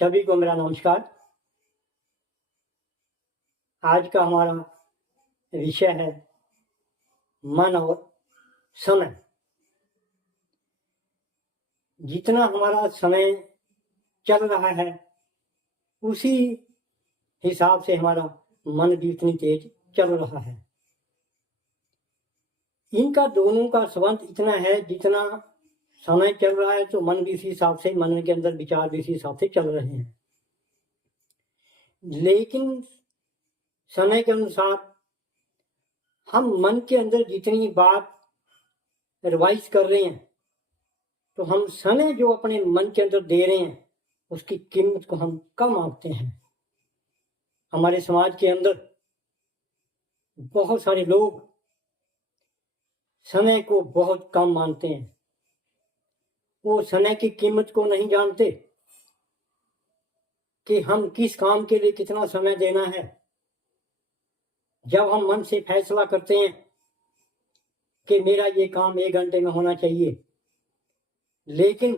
सभी को मेरा नमस्कार। आज का हमारा विषय है मन और समय। जितना हमारा समय चल रहा है उसी हिसाब से हमारा मन भी उतनी तेज चल रहा है। इनका दोनों का संबंध इतना है, जितना समय चल रहा है तो मन भी इसी हिसाब से, मन के अंदर विचार भी इसी हिसाब से चल रहे हैं। लेकिन समय के अनुसार हम मन के अंदर जितनी बात रिवाइज कर रहे हैं तो हम समय जो अपने मन के अंदर दे रहे हैं उसकी कीमत को हम कम आंकते हैं। हमारे समाज के अंदर बहुत सारे लोग समय को बहुत कम मानते हैं। वो समय की कीमत को नहीं जानते कि हम किस काम के लिए कितना समय देना है। जब हम मन से फैसला करते हैं कि मेरा ये काम 1 घंटे में होना चाहिए, लेकिन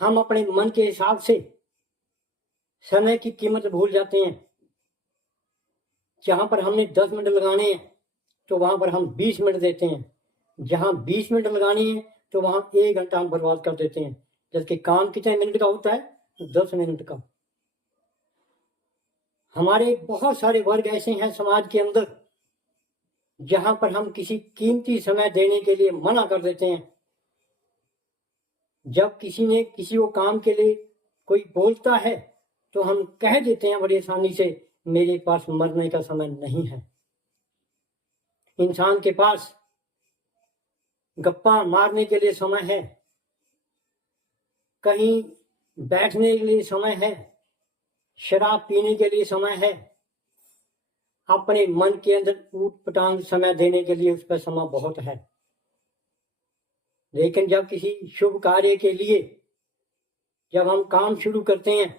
हम अपने मन के हिसाब से समय की कीमत भूल जाते हैं। जहां पर हमने 10 मिनट लगाने हैं तो वहां पर हम 20 मिनट देते हैं। जहां 20 मिनट लगाने हैं तो वहां 1 घंटा हम बर्बाद कर देते हैं, जबकि काम कितने मिनट का होता है? 10 मिनट का। हमारे बहुत सारे वर्ग ऐसे हैं समाज के अंदर जहां पर हम किसी कीमती समय देने के लिए मना कर देते हैं। जब किसी को काम के लिए कोई बोलता है तो हम कह देते हैं बड़ी आसानी से, मेरे पास मरने का समय नहीं है। इंसान के पास गप्पा मारने के लिए समय है, कहीं बैठने के लिए समय है, शराब पीने के लिए समय है, अपने मन के अंदर ऊट पटांग समय देने के लिए उस पर समय बहुत है। लेकिन जब किसी शुभ कार्य के लिए जब हम काम शुरू करते हैं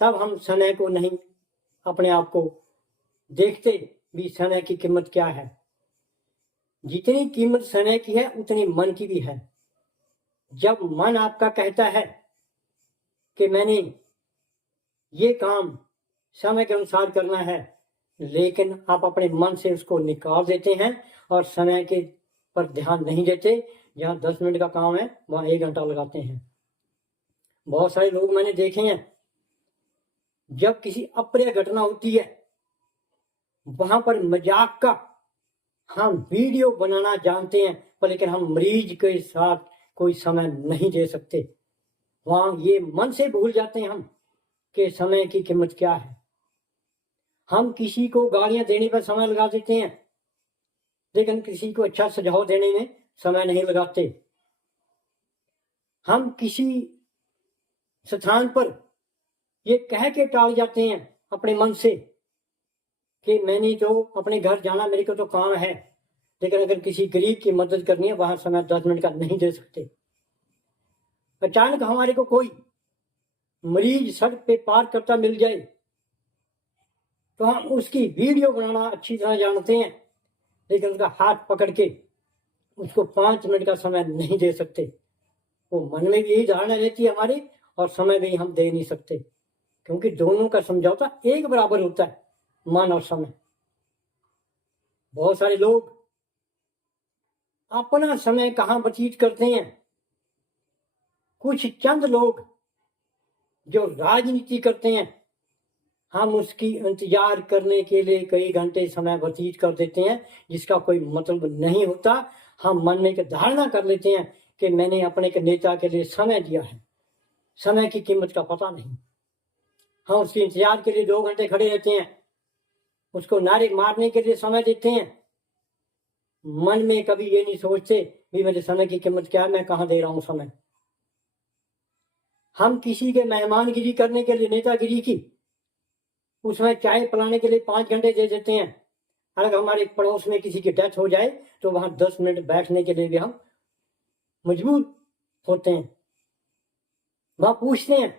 तब हम समय को नहीं, अपने आप को देखते भी समय की कीमत क्या है। जितनी कीमत समय की है उतनी मन की भी है। जब मन आपका कहता है कि मैंने ये काम समय के अनुसार करना है, लेकिन आप अपने मन से उसको निकाल देते हैं और समय के पर ध्यान नहीं देते। जहां 10 मिनट का काम है वहां 1 घंटा लगाते हैं। बहुत सारे लोग मैंने देखे हैं, जब किसी अप्रिय घटना होती है वहां पर मजाक का हम वीडियो बनाना जानते हैं, पर लेकिन हम मरीज के साथ कोई समय नहीं दे सकते। वहां ये मन से भूल जाते हैं हम कि समय की कीमत क्या है। हम किसी को गालियां देने पर समय लगा देते हैं, लेकिन किसी को अच्छा सुझाव देने में समय नहीं लगाते। हम किसी स्थान पर ये कह के टाल जाते हैं अपने मन से कि मैंने तो अपने घर जाना, मेरे को तो काम है, लेकिन अगर किसी गरीब की मदद करनी है वहां समय 10 मिनट का नहीं दे सकते। अचानक हमारे को कोई मरीज सड़क पे पार करता मिल जाए तो हम उसकी वीडियो बनाना अच्छी तरह जानते हैं, लेकिन उसका हाथ पकड़ के उसको 5 मिनट का समय नहीं दे सकते। वो मन में भी यही धारणा रहती है हमारी, और समय भी हम दे नहीं सकते, क्योंकि दोनों का समझौता एक बराबर होता है, मन और समय। बहुत सारे लोग अपना समय कहां व्यतीत करते हैं। कुछ चंद लोग जो राजनीति करते हैं, हम उसकी इंतजार करने के लिए कई घंटे समय व्यतीत कर देते हैं जिसका कोई मतलब नहीं होता। हम मन में एक धारणा कर लेते हैं कि मैंने अपने के नेता के लिए समय दिया है, समय की कीमत का पता नहीं। हम उसके इंतजार के लिए 2 घंटे खड़े रहते हैं, उसको नारे मारने के लिए समय देते हैं। मन में कभी ये नहीं सोचते भी मेरे समय की कीमत क्या है, मैं कहां दे रहा हूं समय। हम किसी के मेहमानगिरी करने के लिए, नेतागिरी की, उसमें चाय पिलाने के लिए 5 घंटे दे देते हैं। अगर हमारे पड़ोस में किसी की डेथ हो जाए तो वहां 10 मिनट बैठने के लिए भी हम मजबूर होते हैं। वहां पूछते हैं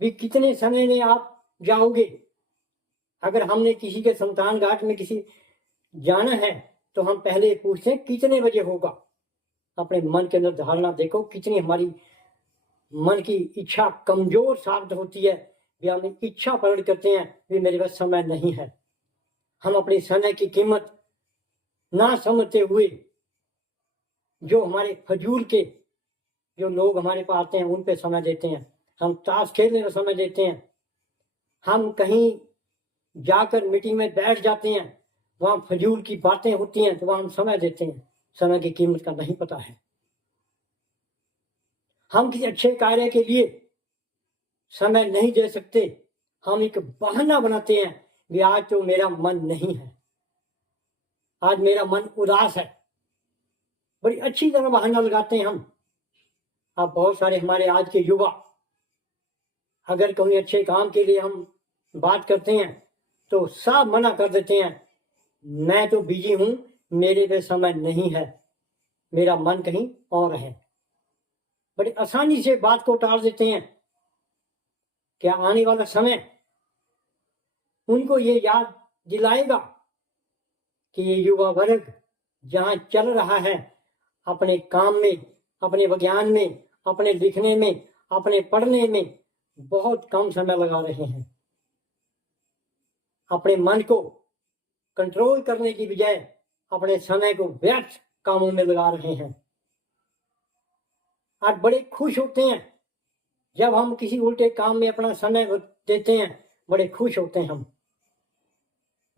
भी कितने समय में आप जाओगे। अगर हमने किसी के शमशान घाट में किसी जाना है तो हम पहले पूछते हैं कितने बजे होगा। अपने मन के अंदर धारणा देखो कितनी हमारी मन की इच्छा कमजोर साबित होती है, भी हम इच्छा प्रकट करते हैं भी मेरे पास समय नहीं है। हम अपने समय की कीमत ना समझते हुए जो हमारे फजूल के जो लोग हमारे पास आते हैं उन पे समय देते हैं। हम ताश खेलने में समय देते हैं, हम कहीं जाकर मीटिंग में बैठ जाते हैं, वहां फजूल की बातें होती हैं तो वहां हम समय देते हैं। समय की कीमत का नहीं पता है। हम किसी अच्छे कार्य के लिए समय नहीं दे सकते। हम एक बहाना बनाते हैं कि आज तो मेरा मन नहीं है, आज मेरा मन उदास है। बड़ी अच्छी तरह बहाना लगाते हैं हम। अब बहुत सारे हमारे आज के युवा अगर कोई अच्छे काम के लिए हम बात करते हैं तो सब मना कर देते हैं, मैं तो बिजी हूं, मेरे पे समय नहीं है, मेरा मन कहीं और है। बड़ी आसानी से बात को टाल देते हैं। क्या आने वाला समय उनको ये याद दिलाएगा कि ये युवा वर्ग जहां चल रहा है अपने काम में, अपने विज्ञान में, अपने लिखने में, अपने पढ़ने में बहुत कम समय लगा रहे हैं। अपने मन को कंट्रोल करने की बजाय अपने समय को व्यर्थ कामों में लगा रहे हैं। आज बड़े खुश होते हैं जब हम किसी उल्टे काम में अपना समय देते हैं, बड़े खुश होते हैं हम।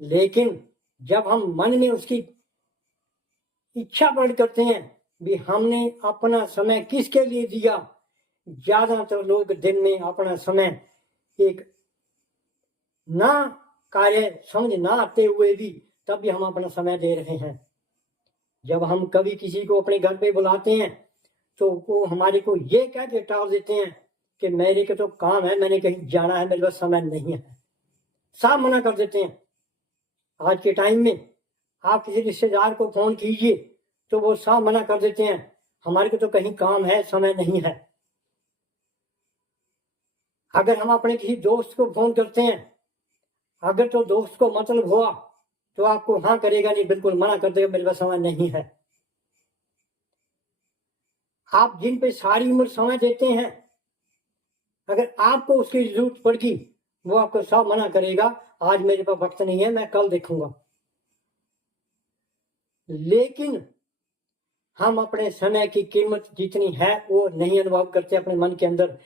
लेकिन जब हम मन में उसकी इच्छा प्रकट करते हैं भी हमने अपना समय किसके लिए दिया, ज्यादातर लोग दिन में अपना समय एक ना कार्य समझ ना आते हुए भी तब भी हम अपना समय दे रहे हैं। जब हम कभी किसी को अपने घर पे बुलाते हैं तो वो हमारे को ये कह के टाल देते हैं कि मेरे के तो काम है, मैंने कहीं जाना है, मेरे पास समय नहीं है। सब मना कर देते हैं। आज के टाइम में आप किसी रिश्तेदार को फोन कीजिए तो वो सब मना कर देते हैं, हमारे को तो कहीं काम है, समय नहीं है। अगर हम अपने किसी दोस्त को फोन करते हैं, अगर तो दोस्त को मतलब हुआ तो आपको हाँ करेगा, नहीं बिल्कुल मना कर देगा, मेरे पास समय नहीं है। आप जिन पे सारी उम्र समय देते हैं, अगर आपको उसकी जरूरत पड़गी वो आपको सब मना करेगा, आज मेरे पास वक्त नहीं है, मैं कल देखूंगा। लेकिन हम अपने समय की कीमत जितनी है वो नहीं अनुभव करते अपने मन के अंदर।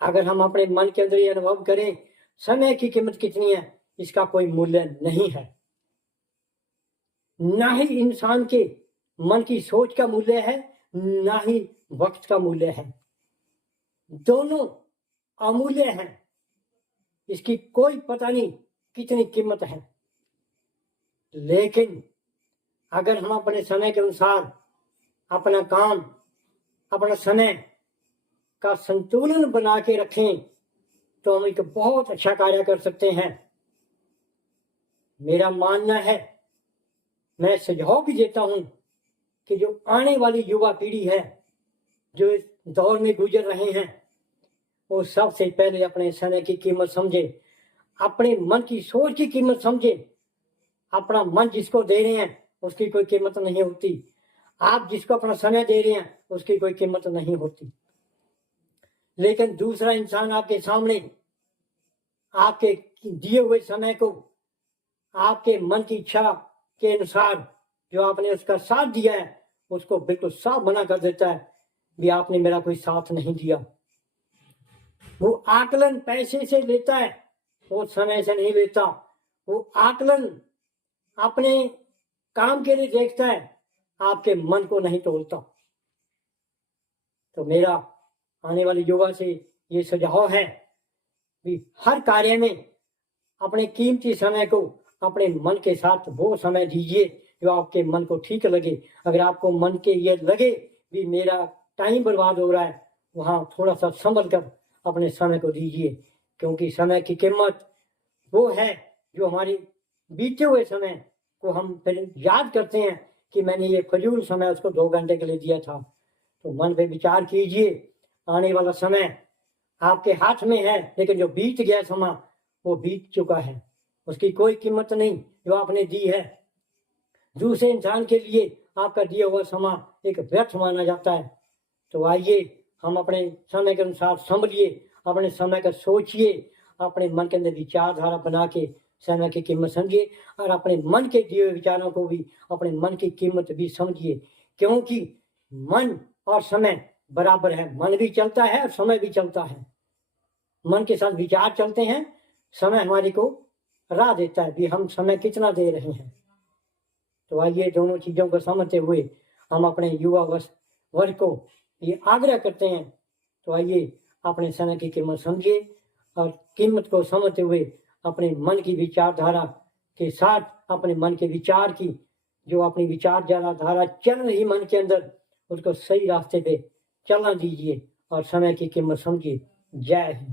अगर हम अपने मन के अंदर ये अनुभव करें समय की कीमत कितनी है, इसका कोई मूल्य नहीं है। ना ही इंसान के मन की सोच का मूल्य है, ना ही वक्त का मूल्य है। दोनों अमूल्य हैं, इसकी कोई पता नहीं कितनी कीमत है। लेकिन अगर हम अपने समय के अनुसार अपना काम, अपना समय का संतुलन बना के रखें तो हम एक बहुत अच्छा कार्य कर सकते हैं। मेरा मानना है, मैं सुझाव भी देता हूं कि जो आने वाली युवा पीढ़ी है, जो इस दौर में गुजर रहे हैं, वो सबसे पहले अपने समय की कीमत समझे, अपने मन की सोच की कीमत समझे। अपना मन जिसको दे रहे हैं उसकी कोई कीमत नहीं होती, आप जिसको अपना समय दे रहे हैं उसकी कोई कीमत नहीं होती। लेकिन दूसरा इंसान आपके सामने आपके दिए हुए समय को आपके मन की इच्छा के अनुसार जो आपने उसका साथ दिया है उसको बिल्कुल साफ मना कर देता है भी आपने मेरा कोई साथ नहीं दिया। वो आकलन पैसे से लेता है, वो समय से नहीं लेता। वो आकलन अपने काम के लिए देखता है, आपके मन को नहीं तोड़ता। तो मेरा आने वाली युवा से ये सुझाव है कि हर कार्य में अपने कीमती समय को अपने मन के साथ वो समय दीजिए जो आपके मन को ठीक लगे। अगर आपको मन के ये लगे भी मेरा टाइम बर्बाद हो रहा है, वहाँ थोड़ा सा संभल कर अपने समय को दीजिए, क्योंकि समय की कीमत वो है जो हमारी बीते हुए समय को हम फिर याद करते हैं कि मैंने ये फजूल समय उसको 2 घंटे के लिए दिया था। तो मन पे विचार कीजिए, आने वाला समय आपके हाथ में है, लेकिन जो बीत गया समय वो बीत चुका है, उसकी कोई कीमत नहीं जो आपने दी है। दूसरे इंसान के लिए आपका दिया हुआ समय एक व्यर्थ माना जाता है। तो आइए हम अपने समय के अनुसार समझिए, अपने समय का सोचिए, अपने मन के अंदर विचारधारा बना के समय की कीमत समझिए और अपने मन के दिए हुए विचारों को भी, अपने मन की कीमत भी समझिए, क्योंकि मन और समय बराबर है। मन भी चलता है और समय भी चलता है। मन के साथ विचार चलते हैं, समय हमारे को राह देता है कि हम समय कितना दे रहे हैं। तो आइए दोनों चीजों को समझते हुए हम अपने युवा वर्ग को ये आग्रह करते हैं, तो आइए अपने समय की कीमत समझिए और कीमत को समझते हुए अपने मन की विचारधारा के साथ अपने मन के विचार की जो अपनी विचारधारा चल रही मन के अंदर, उसको सही रास्ते पे चलना दीजिए और समय की कीमत समझिए। जय हिंद।